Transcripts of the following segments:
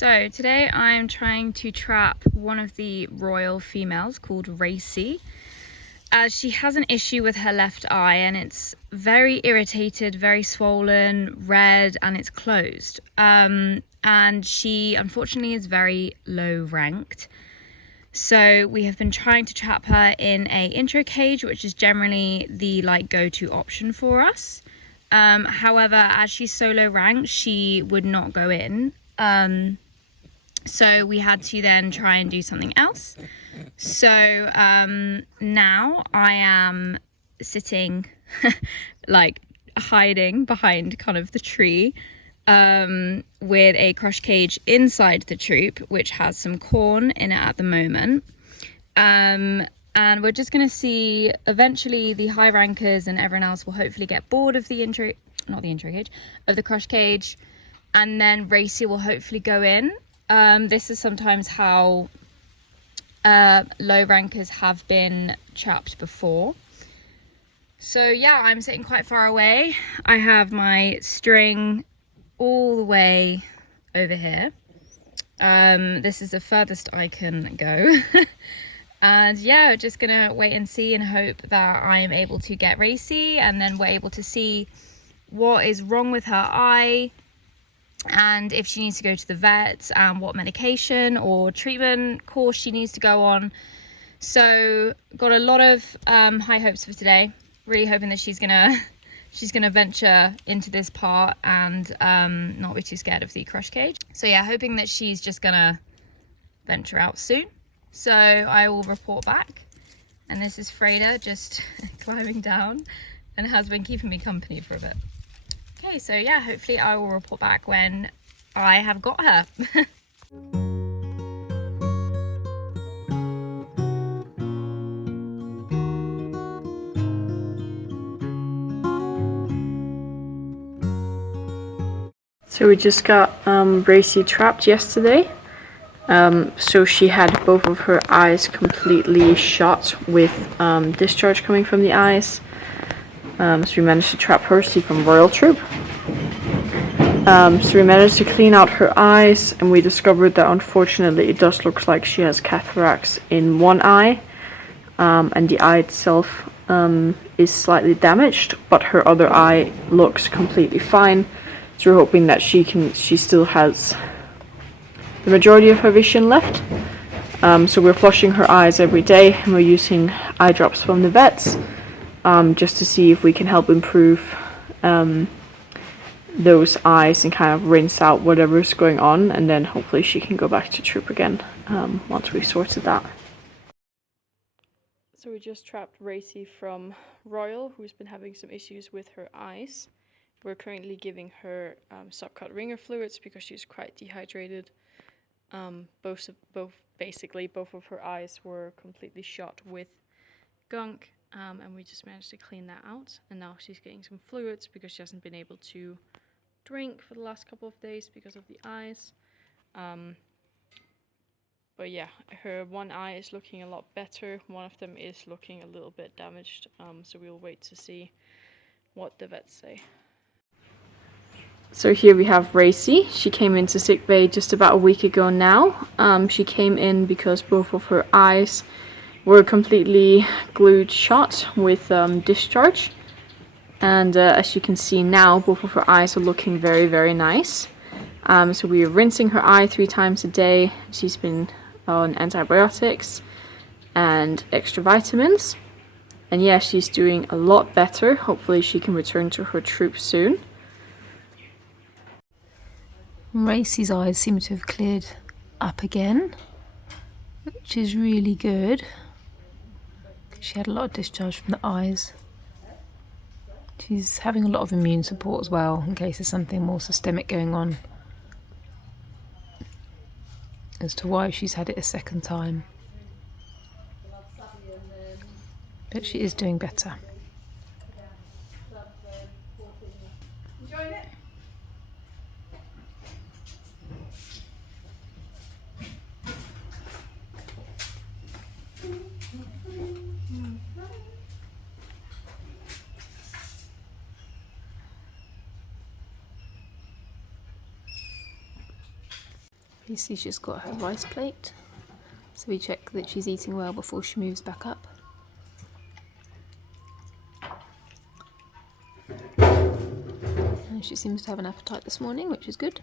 So today I'm trying to trap one of the royal females called Racey, as she has an issue with her left eye and it's very irritated, very swollen, red, and it's closed. And she unfortunately is very low ranked. So we have been trying to trap her in a intro cage, which is generally the go-to option for us. However, as she's so low ranked, she would not go in. So we had to then try and do something else. So now I am sitting hiding behind kind of the tree with a crush cage inside the troop, which has some corn in it at the moment. And we're just going to see, eventually the high rankers and everyone else will hopefully get bored of the of the crush cage, and then Racey will hopefully go in. This is sometimes how low rankers have been trapped before. So yeah, I'm sitting quite far away. I have my string all the way over here. This is the furthest I can go. And yeah, just gonna wait and see and hope that I am able to get Racey, and then we're able to see what is wrong with her eye and if she needs to go to the vet and what medication or treatment course she needs to go on. So got a lot of high hopes for today. Really hoping that she's gonna venture into this part and not be too scared of the crush cage. So yeah, hoping that she's just gonna venture out soon. So I will report back. And this is Freda just climbing down and has been keeping me company for a bit. Okay, so yeah, hopefully I will report back when I have got her. So we just got Racey trapped yesterday. So she had both of her eyes completely shut with discharge coming from the eyes. So we managed to trap her, see from Royal Troop. So we managed to clean out her eyes, and we discovered that unfortunately it does look like she has cataracts in one eye, and the eye itself is slightly damaged, but her other eye looks completely fine. So we're hoping that she still has the majority of her vision left. So we're flushing her eyes every day, and we're using eye drops from the vets just to see if we can help improve those eyes and kind of rinse out whatever's going on, and then hopefully she can go back to troop again once we've sorted that. So we just trapped Racey from Royal, who's been having some issues with her eyes. We're currently giving her subcut ringer fluids because she's quite dehydrated. Both of her eyes were completely shot with gunk, and we just managed to clean that out. And now she's getting some fluids because she hasn't been able to drink for the last couple of days because of the eyes. But yeah, her one eye is looking a lot better. One of them is looking a little bit damaged. So we'll wait to see what the vets say. So here we have Racey. She came into sickbay just about a week ago now. She came in because both of her eyes were completely glued shut with discharge. And as you can see now, both of her eyes are looking very, very nice. So we are rinsing her eye 3 times a day. She's been on antibiotics and extra vitamins. And yeah, she's doing a lot better. Hopefully she can return to her troop soon. Racey's eyes seem to have cleared up again, which is really good. She had a lot of discharge from the eyes. She's having a lot of immune support as well, in case there's something more systemic going on as to why she's had it a second time. But she is doing better. Racey's just got her rice plate, so we check that she's eating well before she moves back up. And she seems to have an appetite this morning, which is good.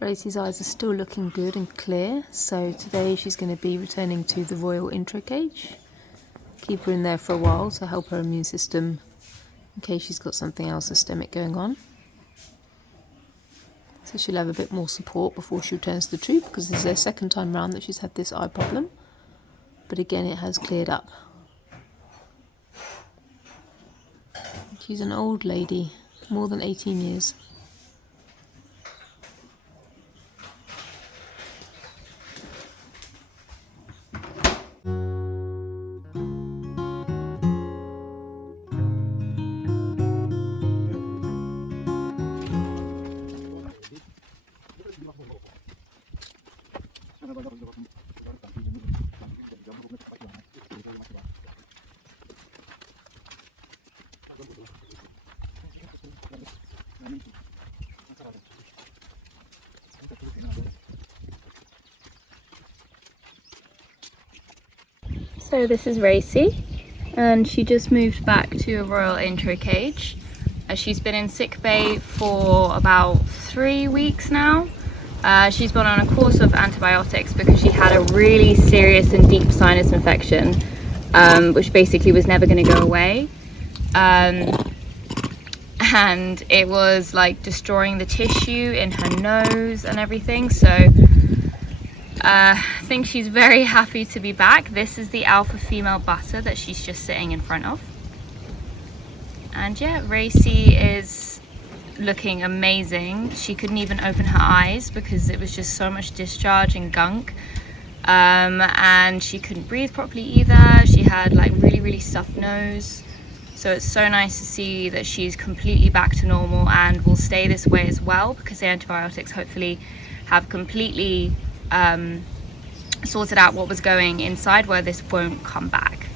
Racey's eyes are still looking good and clear, so today she's going to be returning to the royal intro cage. Keep her in there for a while to help her immune system in case she's got something else systemic going on. So she'll have a bit more support before she returns to the troop, because this is her second time round that she's had this eye problem. But again, it has cleared up. She's an old lady, more than 18 years. So this is Racey, and she just moved back to a royal intro cage. She's been in sick bay for about 3 weeks now. She's been on a course of antibiotics because she had a really serious and deep sinus infection, which basically was never going to go away. And it was like destroying the tissue in her nose and everything. So I think she's very happy to be back. This is the alpha female butter that she's just sitting in front of. And yeah, Racey is looking amazing. She couldn't even open her eyes because it was just so much discharge and gunk. And she couldn't breathe properly either. She had like really stuffed nose. So it's so nice to see that she's completely back to normal and will stay this way as well, because the antibiotics hopefully have completely sorted out what was going inside, where this won't come back.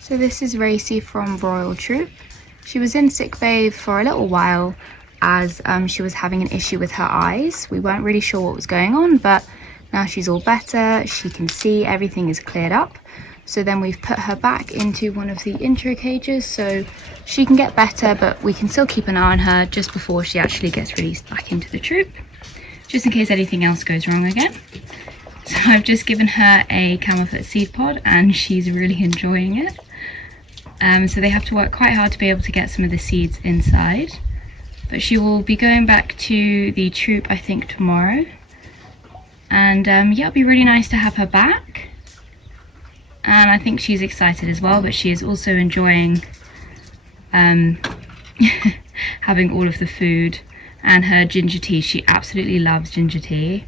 So this is Racey from Royal Troop. She was in sick bay for a little while as she was having an issue with her eyes. We weren't really sure what was going on, but now she's all better. She can see, everything is cleared up. So then we've put her back into one of the intro cages so she can get better, but we can still keep an eye on her just before she actually gets released back into the troop, just in case anything else goes wrong again. So I've just given her a camelfoot seed pod and she's really enjoying it. So they have to work quite hard to be able to get some of the seeds inside. But she will be going back to the troop, I think, tomorrow. And yeah, it'll be really nice to have her back. And I think she's excited as well, but she is also enjoying having all of the food and her ginger tea. She absolutely loves ginger tea.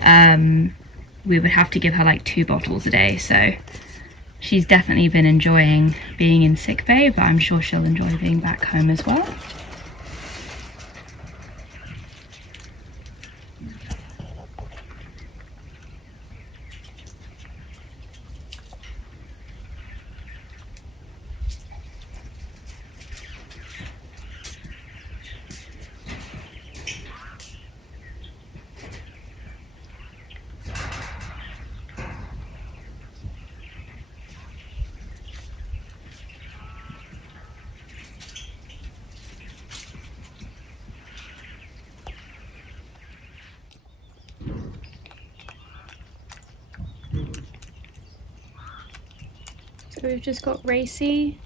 We would have to give her like 2 bottles a day, so she's definitely been enjoying being in sick bay, but I'm sure she'll enjoy being back home as well. So we've just got Racey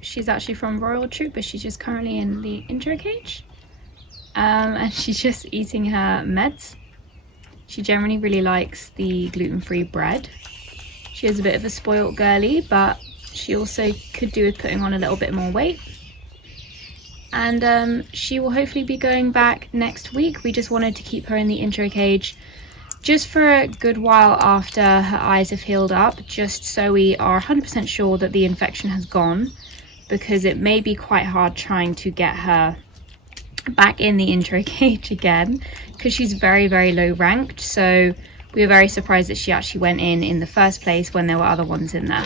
she's actually from Royal Troop, but she's just currently in the intro cage. And she's just eating her meds. She generally really likes the gluten-free bread. She is a bit of a spoilt girly, but she also could do with putting on a little bit more weight. And she will hopefully be going back next week. We just wanted to keep her in the intro cage just for a good while after her eyes have healed up, just so we are 100% sure that the infection has gone, because it may be quite hard trying to get her back in the intro cage again, because she's very, very low ranked. So we were very surprised that she actually went in the first place when there were other ones in there.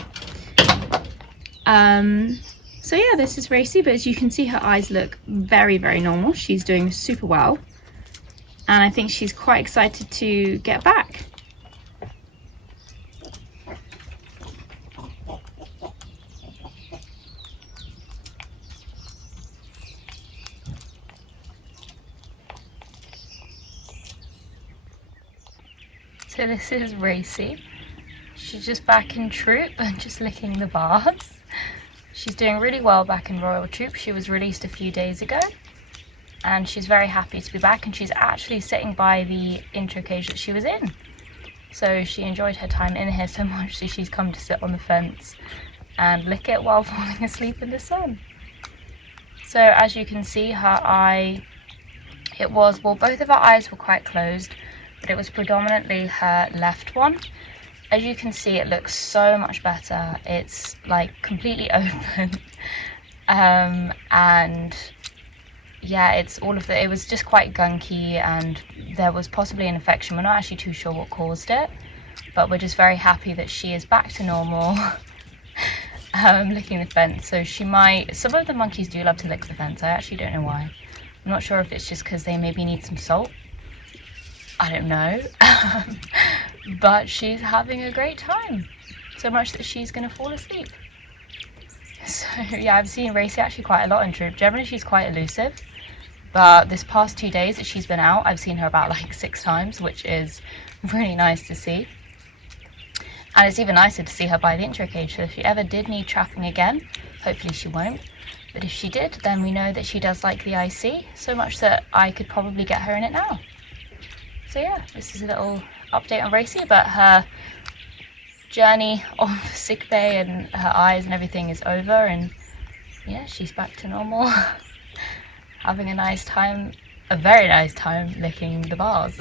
So yeah, this is Racey, but as you can see, her eyes look very, very normal. She's doing super well, and I think she's quite excited to get back. So this is Racey. She's just back in troop and just licking the bars. She's doing really well back in Royal Troop. She was released a few days ago, and she's very happy to be back, and she's actually sitting by the intro cage that she was in. So she enjoyed her time in here so much that she's come to sit on the fence and lick it while falling asleep in the sun. So as you can see, her eye, both of her eyes were quite closed, but it was predominantly her left one. As you can see, it looks so much better. It's like completely open. And yeah, it was just quite gunky, and there was possibly an infection. We're not actually too sure what caused it, but we're just very happy that she is back to normal. Licking the fence. So some of the monkeys do love to lick the fence. I actually don't know why. I'm not sure if it's just because they maybe need some salt. I don't know. But she's having a great time, so much that she's gonna fall asleep. So yeah, I've seen Racey actually quite a lot in troop. Generally she's quite elusive, but this past 2 days that she's been out, I've seen her about like 6 times, which is really nice to see. And it's even nicer to see her by the intro cage, so if she ever did need trapping again, hopefully she won't, but if she did, then we know that she does like the IC so much that I could probably get her in it now. So yeah, this is a little update on Racey, but her journey of sick bay and her eyes and everything is over, and yeah, she's back to normal. Having a nice time, a very nice time licking the bars.